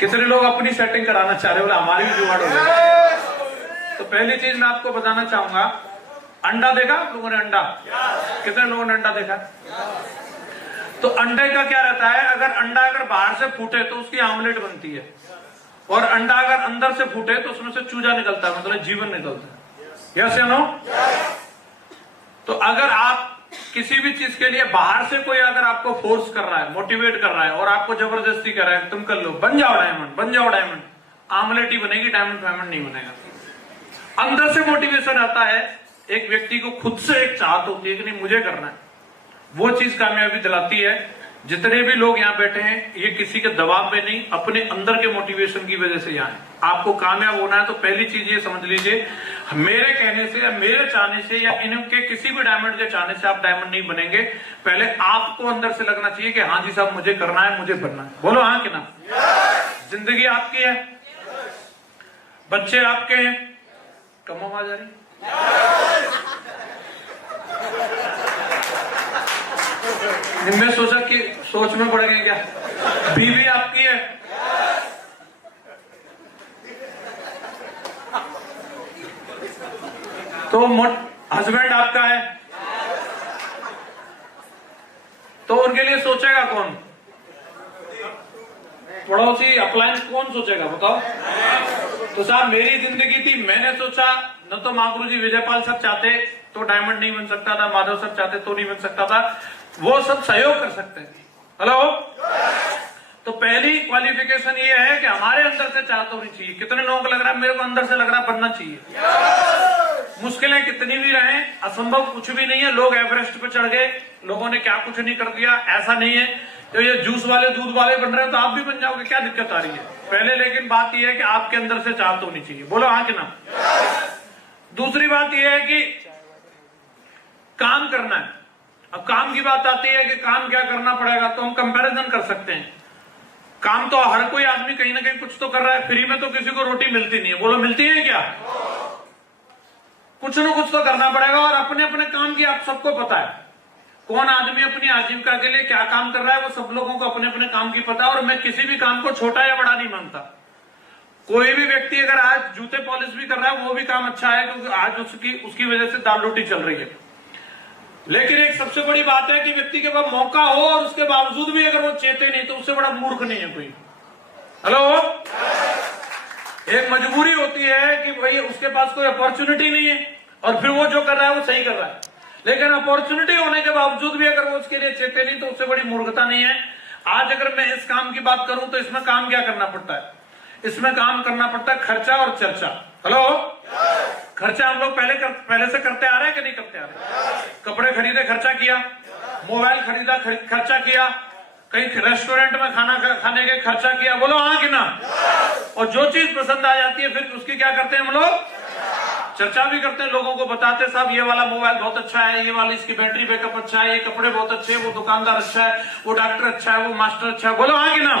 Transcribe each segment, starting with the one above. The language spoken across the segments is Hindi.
कितने लोग अपनी सेटिंग कराना चाह रहे हो, बोले हमारी भी जुगाड़ हो जाए। तो पहली चीज मैं आपको बताना चाहूंगा, अंडा देखा आप लोगों ने? अंडा कितने लोगों ने अंडा देखा? तो अंडे का क्या रहता है, अगर अंडा अगर बाहर से फूटे तो उसकी आमलेट बनती है, और अंडा अगर अंदर से फूटे तो उसमें से चूजा निकलता है, मतलब जीवन निकलता है। यस या नो? तो अगर आप किसी भी चीज के लिए बाहर से कोई अगर आपको फोर्स कर रहा है, मोटिवेट कर रहा है और आपको जबरदस्ती कर रहा है तुम कर लो, बन जाओ डायमंड, बन जाओ डायमंड, आमलेट ही बनेगी, डायमंड फायमंड नहीं बनेगा। अंदर से मोटिवेशन आता है, एक व्यक्ति को खुद से एक चाहत होती है कि नहीं मुझे करना है, वो चीज कामयाबी दिलाती है। जितने भी लोग यहाँ बैठे हैं ये किसी के दबाव में नहीं, अपने अंदर के मोटिवेशन की वजह से यहाँ है। आपको कामयाब होना है तो पहली चीज ये समझ लीजिए, मेरे कहने से या मेरे चाहने से या इनके किसी भी डायमंड के चाहने से आप डायमंड नहीं बनेंगे। पहले आपको अंदर से लगना चाहिए कि हाँ जी साहब मुझे करना है, मुझे बनना है। बोलो हाँ कि ना? जिंदगी आपकी है, बच्चे आपके हैं, कम आवाज आ रही? मैं सोचा कि सोच में पड़ गए क्या? बीवी आपकी है, तो हस्बैंड आपका है, तो उनके लिए सोचेगा कौन? पड़ोसी, अप्लायंस कौन सोचेगा बताओ? तो साहब मेरी जिंदगी थी, मैंने सोचा, न तो महागुरु जी विजयपाल सर चाहते तो डायमंड नहीं बन सकता था, माधव सर चाहते तो नहीं बन सकता था, वो सब सहयोग कर सकते हैं। हेलो? तो पहली क्वालिफिकेशन ये है कि हमारे अंदर से चाहत होनी चाहिए। कितने लोगों को लग रहा है मेरे को अंदर से लग रहा है बनना चाहिए? मुश्किलें कितनी भी रहें, असंभव कुछ भी नहीं है। लोग एवरेस्ट पे चढ़ गए, लोगों ने क्या कुछ नहीं कर दिया, ऐसा नहीं है। तो ये जूस वाले दूध वाले बन रहे हो तो आप भी बन जाओगे, क्या दिक्कत आ रही है? पहले लेकिन बात यह है कि आपके अंदर से चाहत होनी चाहिए। बोलो हाँ कि ना? दूसरी बात यह है कि काम करना है। अब काम की बात आती है कि काम क्या करना पड़ेगा, तो हम कंपैरिजन कर सकते हैं। काम तो हर कोई आदमी कहीं ना कहीं कुछ तो कर रहा है, फ्री में तो किसी को रोटी मिलती नहीं है। बोलो मिलती है क्या? कुछ ना कुछ तो करना पड़ेगा, और अपने अपने काम की आप सबको पता है कौन आदमी अपनी आजीविका के लिए क्या काम कर रहा है, वो सब लोगों को अपने अपने काम की पता है। और मैं किसी भी काम को छोटा या बड़ा नहीं मानता। कोई भी व्यक्ति अगर आज जूते पॉलिश भी कर रहा है वो भी काम अच्छा है, क्योंकि आज उसकी वजह से दाल रोटी चल रही है। लेकिन एक सबसे बड़ी बात है कि व्यक्ति के पास मौका हो और उसके बावजूद भी अगर वो चेते नहीं, तो उससे बड़ा मूर्ख नहीं है कोई। हेलो? एक मजबूरी होती है कि भाई उसके पास कोई अपॉर्चुनिटी नहीं है और फिर वो जो कर रहा है वो सही कर रहा है, लेकिन अपॉर्चुनिटी होने के बावजूद भी अगर वो उसके लिए चेते नहीं, तो उससे बड़ी मूर्खता नहीं है। आज अगर मैं इस काम की बात करूं तो इसमें काम क्या करना पड़ता है? इसमें काम करना पड़ता है खर्चा और चर्चा। हेलो? खर्चा हम लोग पहले से करते आ रहे हैं कि नहीं करते आ रहे? कपड़े खरीदे, खर्चा किया, मोबाइल खरीदा, खर्चा किया, कहीं रेस्टोरेंट में खाना खाने के खर्चा किया। बोलो हाँ कि ना? और जो चीज पसंद आ जाती है फिर उसकी क्या करते हैं हम लोग? चर्चा भी करते हैं, लोगों को बताते हैं साहब ये वाला मोबाइल बहुत अच्छा है, ये वाली इसकी बैटरी बैकअप अच्छा है, ये कपड़े बहुत अच्छे हैं, वो दुकानदार अच्छा है, वो डॉक्टर अच्छा है, वो मास्टर अच्छा है। बोलो हाँ कि ना?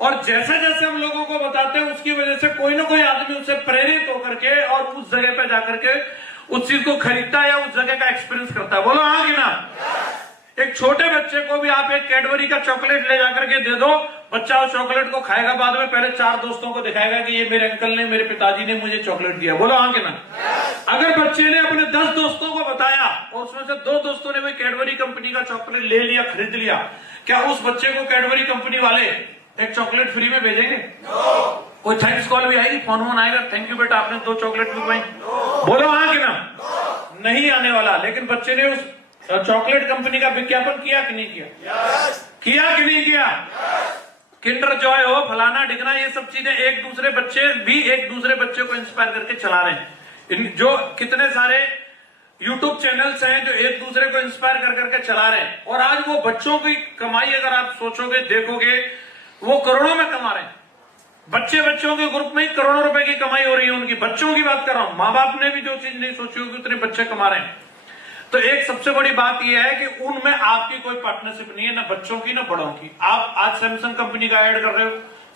और जैसे जैसे हम लोगों को बताते हैं उसकी वजह से कोई ना कोई आदमी उससे प्रेरित होकर के और उस जगह पे जाकर के उस चीज को खरीदता है या उस जगह का एक्सपीरियंस करता है। बोलो हाँ कि ना? एक छोटे बच्चे को भी आप एक कैडबरी का चॉकलेट ले जाकर के दे दो, बच्चा उस चॉकलेट को खाएगा, बाद में पहले 4 दोस्तों को दिखाएगा कि ये मेरे अंकल ने, मेरे पिताजी ने मुझे चॉकलेट दिया। बोलो हाँ कि ना? अगर बच्चे ने अपने 10 दोस्तों को बताया और उसमें से 2 दोस्तों ने भी कैडबरी कंपनी का चॉकलेट ले लिया, खरीद लिया, क्या उस बच्चे को कैडबरी कंपनी वाले एक चॉकलेट फ्री में भेजेंगे? कोई थैंक्स कॉल भी आएगी, फोन आएगा, थैंक यू बेटा आपने 2 चॉकलेट भिजवाई? बोलो हाँ कि ना? नहीं आने वाला। लेकिन बच्चे ने उस चॉकलेट कंपनी का विज्ञापन किया कि नहीं किया? किया कि नहीं किया? किंडर जॉय हो, फलाना डिगना, ये सब चीजें एक दूसरे बच्चे भी एक दूसरे बच्चे को इंस्पायर करके चला रहे हैं। जो कितने सारे यूट्यूब चैनल्स हैं जो एक दूसरे को इंस्पायर कर करके चला रहे हैं, और आज वो बच्चों की कमाई अगर आप सोचोगे, देखोगे, वो करोड़ों में कमा रहे हैं। बच्चों के ग्रुप में ही करोड़ों रुपए की कमाई हो रही है उनकी। बच्चों की बात कर रहा हूं, माँ बाप ने भी जो चीज नहीं सोची होगी उतने बच्चे कमा रहे हैं। तो एक सबसे बड़ी बात यह है कि उनमें आपकी कोई पार्टनरशिप नहीं है, ना बच्चों की ना बड़ों की। आप आज सैमसंग कंपनी का ऐड कर रहे हो,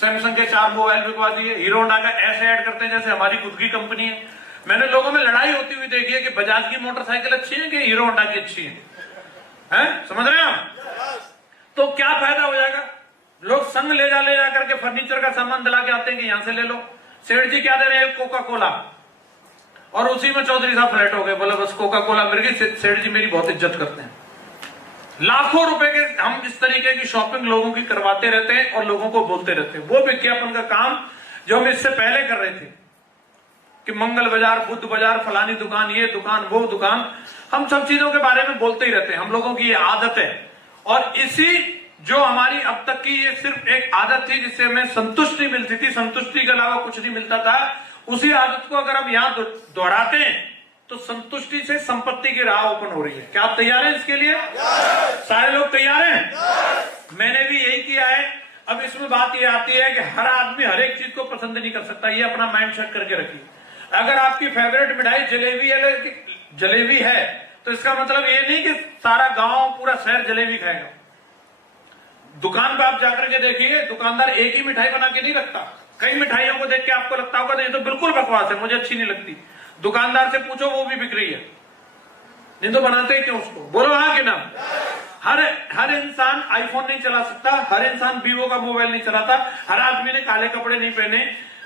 सैमसंग के 4 मोबाइल बिकवा दिए, हीरो होंडा का ऐसे ऐड करते हैं जैसे हमारी खुद की कंपनी है। मैंने लोगों में लड़ाई होती हुई देखी है कि बजाज की मोटरसाइकिल अच्छी है कि हीरो होंडा की अच्छी है, समझ रहे हैं आप? तो क्या फायदा हो जाएगा? लोग संग ले जा करके फर्नीचर का सामान दिला के आते हैं कि यहां से ले लो। सेठ जी क्या दे रहे हैं? कोका कोला, और उसी में चौधरी साहब फ्लैट हो गए, बोले बस कोका कोला मिल गई, सेठ जी मेरी बहुत इज्जत करते हैं। लाखों रुपए के हम इस तरीके की शॉपिंग लोगों की करवाते रहते हैं और लोगों को बोलते रहते हैं। वो विज्ञापन का काम जो हम इससे पहले कर रहे थे कि मंगल बाजार, बुद्ध बाजार, फलानी दुकान, ये दुकान, वो दुकान, हम सब चीजों के बारे में बोलते ही रहते हैं। हम लोगों की ये आदत है, और इसी जो हमारी अब तक की ये सिर्फ एक आदत थी जिससे हमें संतुष्टि मिलती थी, संतुष्टि के अलावा कुछ नहीं मिलता था, उसी आदत को अगर हम यहां दोहराते हैं तो संतुष्टि से संपत्ति की राह ओपन हो रही है। क्या आप तैयार हैं इसके लिए? सारे लोग तैयार हैं? मैंने भी यही किया है। अब इसमें बात ये आती है कि हर आदमी हर एक चीज को पसंद नहीं कर सकता, ये अपना माइंड सेट करके रखिए। अगर आपकी फेवरेट मिठाई जलेबी है तो इसका मतलब ये नहीं कि सारा गांव पूरा शहर जलेबी खाएगा। दुकान पे आप जाकर के देखिए, दुकानदार एक ही मिठाई बना के नहीं रखता, कई मिठाइयों को देख के आपको लगता होगा ये तो बिल्कुल बकवास है, मुझे अच्छी नहीं लगती। दुकानदार से पूछो, वो भी बिक रही है, नहीं तो बनाते ही क्यों उसको? बोलो हाँ कि ना? हर इंसान आईफोन नहीं चला सकता, हर इंसान वीवो का मोबाइल नहीं चलाता, हर आदमी ने काले कपड़े नहीं पहने,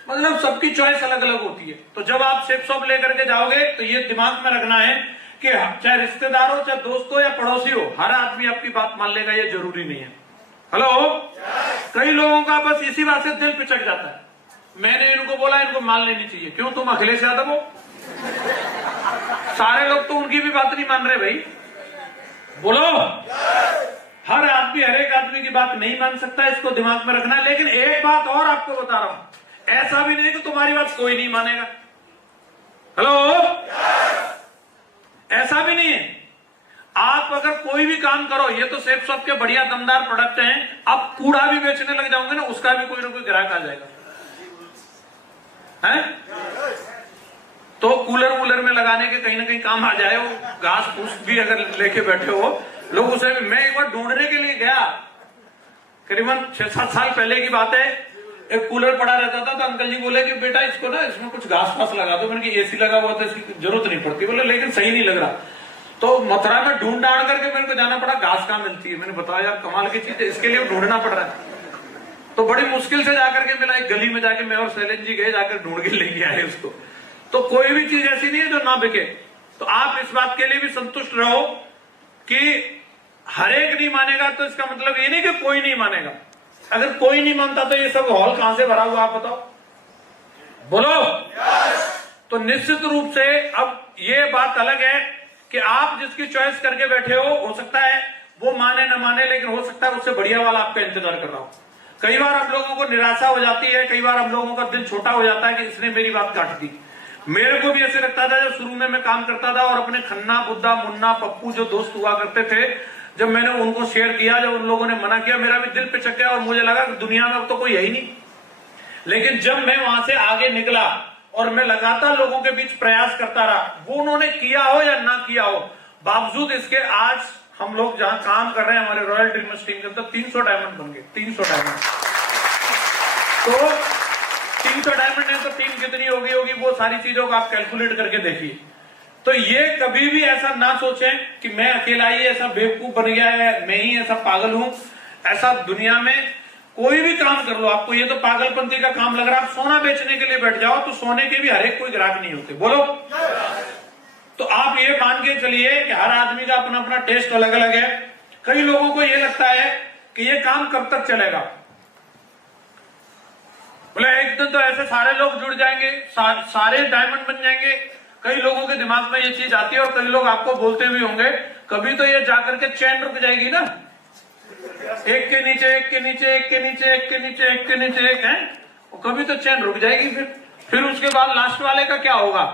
मतलब सबकी चॉइस अलग अलग होती है। तो जब आप सेफ शॉप लेकर के जाओगे तो ये दिमाग में रखना है कि चाहे रिश्तेदार हो, चाहे दोस्त हो या पड़ोसी हो, हर आदमी आपकी बात मान लेगा ये जरूरी नहीं है। हेलो, कई लोगों का बस इसी बात से दिल पिचक जाता है। मैंने इनको बोला इनको मान लेनी चाहिए, क्यों? तुम अखिलेश यादव हो? सारे लोग तो उनकी भी बात नहीं मान रहे भाई। बोलो, हर आदमी हर एक आदमी की बात नहीं मान सकता, इसको दिमाग में रखना है। लेकिन एक बात और आपको बता रहा हूं, ऐसा भी नहीं कि तुम्हारी बात कोई नहीं मानेगा। हेलो, ऐसा भी नहीं है। आप अगर कोई भी काम करो, ये तो सेफ शॉप के बढ़िया दमदार प्रोडक्ट हैं, आप कूड़ा भी बेचने लग जाओगे ना, उसका भी कोई ना कोई ग्राहक आ जाएगा, है? तो कूलर वूलर में लगाने के कहीं ना कहीं काम आ जाए, वो घास फूस भी अगर लेके बैठे हो लोग उसे। मैं एक बार ढूंढने के लिए गया, करीबन 6-7 साल पहले की बात है, एक कूलर पड़ा रहता था, तो अंकल जी बोले कि बेटा इसको ना इसमें कुछ घास फास लगा दो। मैंने कि एसी लगा हुआ तो इसकी जरूरत नहीं पड़ती। बोले लेकिन सही नहीं लग रहा। तो मथुरा में ढूंढ ढांड करके मेरे को जाना पड़ा, घास कहाँ मिलती है। मैंने बताया यार कमाल की चीज है, इसके लिए ढूंढना पड़ रहा है। तो बड़ी मुश्किल से जाकर के मिला, एक गली में जाके मैं और शैलेंद्र जी गए, जाकर ढूंढ के लेके आए उसको। तो कोई भी चीज ऐसी नहीं है जो ना बिके। तो आप इस बात के लिए भी संतुष्ट रहो कि हर एक नहीं मानेगा, तो इसका मतलब ये नहीं कि कोई नहीं मानेगा। अगर कोई नहीं मानता तो ये सब हॉल कहां से भरा हुआ आप बताओ? बोलो। तो निश्चित रूप से अब ये बात अलग है कि आप जिसकी चॉइस करके बैठे हो सकता है वो माने न माने, लेकिन हो सकता है उससे बढ़िया वाला आपका इंतजार कर रहा हो। कई बार हम लोगों को निराशा हो जाती है, कई बार हम लोगों का दिल छोटा हो जाता है कि इसने मेरी बात काट दी। मेरे को भी ऐसे लगता था जब शुरू में मैं काम करता था, और अपने खन्ना, बुद्धा, मुन्ना, पप्पू जो दोस्त हुआ करते थे, जब मैंने उनको शेयर किया, जब उन लोगों ने मना किया, मेरा भी दिल पिचक गया और मुझे लगा कि दुनिया में अब तो कोई है ही नहीं। लेकिन जब मैं वहां से आगे निकला और मैं लगातार लोगों के बीच प्रयास करता रहा, वो उन्होंने किया हो या ना किया हो, बावजूद इसके आज हम लोग जहां काम कर रहे हैं हमारे रॉयल ड्रीमर्स टीम के अंदर 300 डायमंड बन गए। 300 डायमंड। तो 300 डायमंड है तो टीम कितनी होगी वो सारी चीजों को आप कैलकुलेट करके देखिए। तो ये कभी भी ऐसा ना सोचें कि मैं अकेला ही ऐसा बेवकूफ बन गया है, मैं ही ऐसा पागल हूं। ऐसा दुनिया में कोई भी काम कर लो, आपको ये तो पागलपंती का काम लग रहा है, आप सोना बेचने के लिए बैठ जाओ तो सोने के भी हर एक कोई ग्राहक नहीं होते। बोलो। तो आप ये मान के चलिए कि हर आदमी का अपना अपना टेस्ट अलग अलग है। कई लोगों को ये लगता है कि ये काम कब तक चलेगा, बोले एक दिन तो ऐसे सारे लोग जुड़ जाएंगे, सारे डायमंड बन जाएंगे। कई लोगों के दिमाग में ये चीज आती है, और कई लोग आपको बोलते भी होंगे कभी तो ये जाकर के चैन रुक जाएगी ना, एक के नीचे एक के नीचे एक के नीचे एक के नीचे एक के नीचे एक है, कभी तो चैन रुक जाएगी। फिर उसके बाद लास्ट वाले का क्या होगा?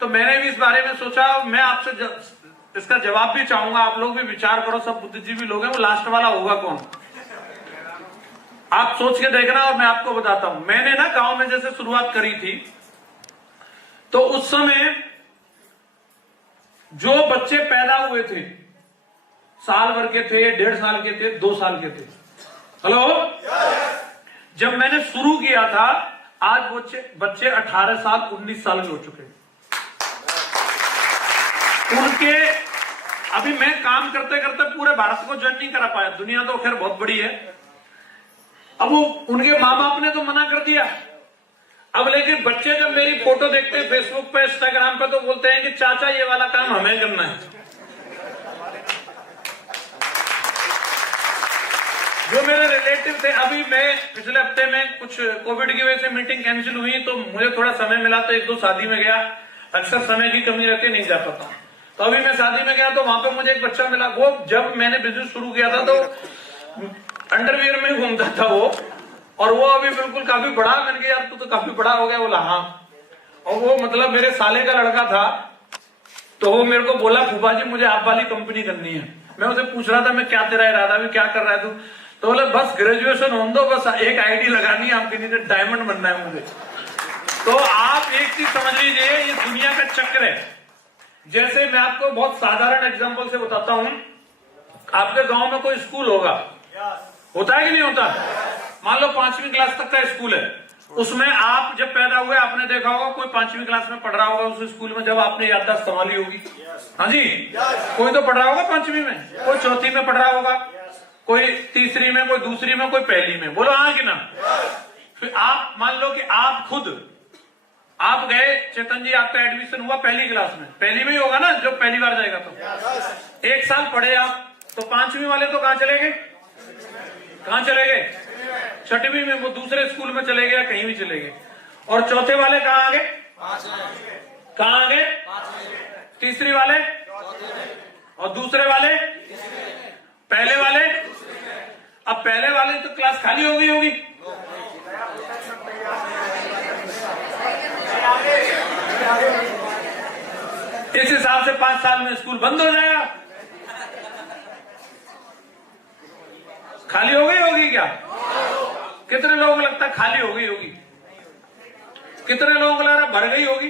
तो मैंने भी इस बारे में सोचा, मैं आपसे इसका जवाब भी चाहूंगा, आप लोग भी विचार करो, सब बुद्धिजीवी लोग हैं, वो लास्ट वाला होगा कौन? आप सोच के देखना और मैं आपको बताता हूं। मैंने ना गांव में जैसे शुरुआत करी थी, तो उस समय जो बच्चे पैदा हुए थे, साल भर के थे, 1.5 साल के थे, 2 साल के थे। हेलो, जब मैंने शुरू किया था, आज वो बच्चे 18 साल 19 साल के हो चुके हैं। उनके अभी मैं काम करते करते पूरे भारत को ज्वाइन नहीं करा पाया, दुनिया तो खैर बहुत बड़ी है, अब वो उनके माँ बाप ने तो मना कर दिया। अब लेकिन बच्चे जब मेरी फोटो देखते हैं फेसबुक पे, इंस्टाग्राम पे, तो बोलते हैं कि चाचा ये वाला काम हमें करना है। जो मेरे रिलेटिव थे, अभी मैं पिछले हफ्ते में कुछ कोविड की वजह से मीटिंग कैंसिल हुई तो मुझे थोड़ा समय मिला तो 1-2 शादी में गया। अक्सर समय की कमी रहती, नहीं जा पाता। तो अभी मैं शादी में गया तो वहां पे मुझे एक बच्चा मिला। वो जब मैंने बिजनेस शुरू किया था तो अंडरवियर में घूमता था वो, और वो अभी बिल्कुल काफी बड़ा। मैंने कहा यार तू तो काफी बड़ा हो गया। बोला हाँ। और वो मतलब मेरे साले का लड़का था। तो वो मेरे को बोला फूफा जी मुझे आप वाली कंपनी करनी है। मैं उसे पूछ रहा था मैं क्या तेरा इरादा भी, क्या कर रहा है तू? तो बोले बस ग्रेजुएशन होने दो, बस एक आईडी लगानी है आपके नीचे, डायमंड बनना है मुझे। तो आप एक चीज समझ लीजिए, ये दुनिया का चक्र है। जैसे मैं आपको बहुत साधारण एग्जांपल से बताता हूं। आपके गांव में कोई स्कूल होगा, होता है कि नहीं होता? मान लो 5वीं क्लास तक का स्कूल है। उसमें आप जब पैदा हुए आपने देखा होगा कोई 5वीं क्लास में पढ़ रहा होगा उस स्कूल में, जब आपने याददाश्त संभाली होगी। हाँ जी, कोई तो पढ़ रहा होगा 5वीं में, कोई 4th में पढ़ रहा होगा, कोई 3री में, कोई 2री में, कोई 1ली में। बोलो हाँ कि ना? फिर आप मान लो कि आप खुद आप गए, चेतन जी आपका एडमिशन हुआ 1ली क्लास में, 1ली में ही होगा ना जो पहली बार जाएगा। तो 1 साल पढ़े आप, तो 5वीं वाले तो कहां चले गए? कहां चले गए? 6वीं में वो दूसरे स्कूल में चले गए, कहीं भी चले गए। और 4थे वाले कहां आ गए? कहां आ गए? 3री वाले, और दूसरे वाले, पहले वाले। अब पहले वाले तो क्लास खाली हो गई होगी। इस हिसाब से 5 साल में स्कूल बंद हो जाएगा। खाली हो गई होगी क्या? कितने लोगों को लगता है खाली हो गई होगी? कितने लोगों को लग रहा भर गई होगी?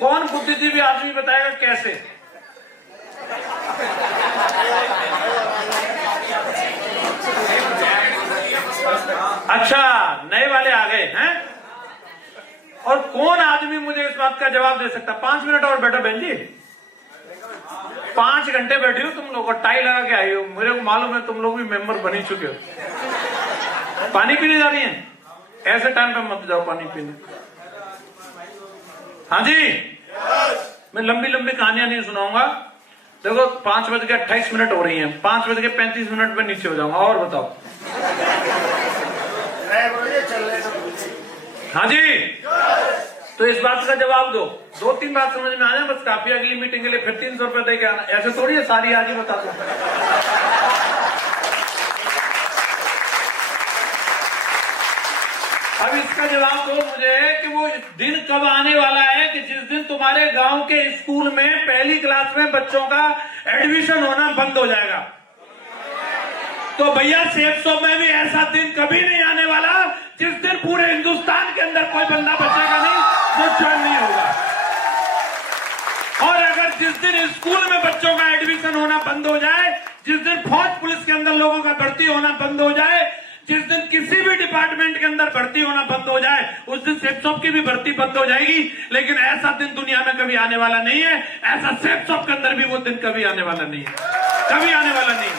कौन बुद्धिजीवी आदमी बताएगा कैसे? अच्छा, नए वाले आ गए हैं। और कौन आदमी मुझे इस बात का जवाब दे सकता? 5 मिनट और बैठो बहन जी। 5 घंटे बैठी हो तुम लोग और टाई लगा के आई हो। मेरे को मालूम है तुम लोग भी मेंबर बन ही चुके हो। पानी पीने जा रही हैं? ऐसे टाइम पे मत जाओ पानी पीने। हाँ जी, मैं लंबी लंबी कहानियां नहीं सुनाऊंगा। देखो 5:28 हो रही हैं, 5:35 पे नीचे हो जाऊंगा। और बताओ। हाँ जी, तो इस बात का जवाब दो। 2-3 बात समझ में आ जाए बस काफी। अगली मीटिंग के लिए फिर 300 रुपए दे के आना। ऐसे थोड़ी है सारी आज ही बता दो। अब इसका जवाब दो मुझे कि वो दिन कब आने वाला है कि जिस दिन तुम्हारे गांव के स्कूल में 1ली क्लास में बच्चों का एडमिशन होना बंद हो जाएगा। तो भैया सेफ शॉप में भी ऐसा दिन कभी नहीं आने वाला जिस दिन पूरे हिंदुस्तान के अंदर कोई बंदा बचेगा नहीं जो ज्वाइन नहीं होगा। और अगर जिस दिन स्कूल में बच्चों का एडमिशन होना बंद हो जाए, जिस दिन फौज पुलिस के अंदर लोगों का भर्ती होना बंद हो जाए, जिस दिन किसी भी डिपार्टमेंट के अंदर भर्ती होना बंद हो जाए, उस दिन सेफ शॉप की भी भर्ती बंद हो जाएगी। लेकिन ऐसा दिन दुनिया में कभी आने वाला नहीं है। ऐसा सेफ शॉप के अंदर भी वो दिन कभी आने वाला नहीं है, कभी आने वाला नहीं है।